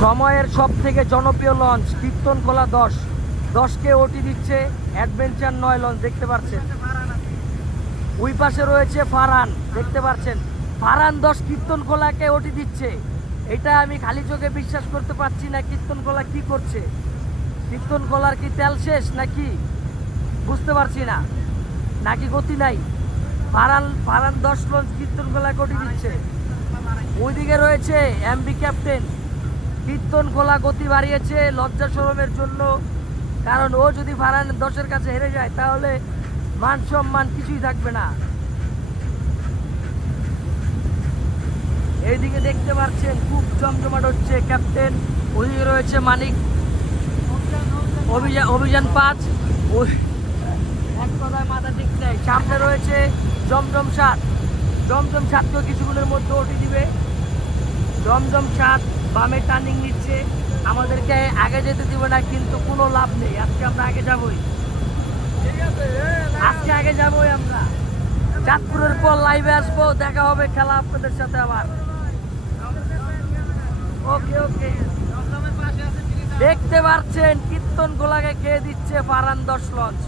সময়ের সব থেকে জনপ্রিয় লঞ্চ কীর্তনখোলা 10কে ওটি দিচ্ছে অ্যাডভেঞ্চার 9 লঞ্চ, দেখতে পাচ্ছেন। ওই পাশে রয়েছে ফারহান, দেখতে পাচ্ছেন। ফারহান 10 কীর্তনখোলাকে ওটি দিচ্ছে। এটা আমি খালি চোখে বিশ্বাস করতে পারছি না। কীর্তনখোলা কি করছে? কীর্তনখোলার কি তেল শেষ নাকি বুঝতে পারছি না, নাকি গতি নাই? ফারহান 10 লঞ্চ কীর্তনখোলাকে ওটি দিচ্ছে। ওইদিকে রয়েছে এমবি ক্যাপ্টেন। কীর্তনখোলা গতি বাড়িয়েছে লজ্জা শরমের জন্য, কারণ ও যদি ফারহান 10-এর কাছে হেরে যায় তাহলে মান সম্মান কিছুই থাকবে না। এইদিকে দেখতে পাচ্ছেন খুব জমজমাট হচ্ছে ক্যাপ্টেন। ওইদিকে রয়েছে মানিক, অভিযান 5। ওই এক কথায় মাথা ঠিক নেই। সামনে রয়েছে জমজম 7। জমজম 7কেও কিছুক্ষণের মধ্যে ওটি দিবে। জমজম 7 বামে টার্নিং নিচ্ছে, আমাদেরকে আগে যেতে দিবে না, কিন্তু কোনো লাভ নেই। আজকে আমরা আগে যাবই, আজকে আগে যাবই আমরা। চাঁদপুরের পর লাইভে আসবো, দেখা হবে খেলা আপনাদের সাথে আবার। ওকে ওকে, দেখতে পাচ্ছেন কীর্তনখোলাকে খেয়ে দিচ্ছে ফারহান 10 লঞ্চ।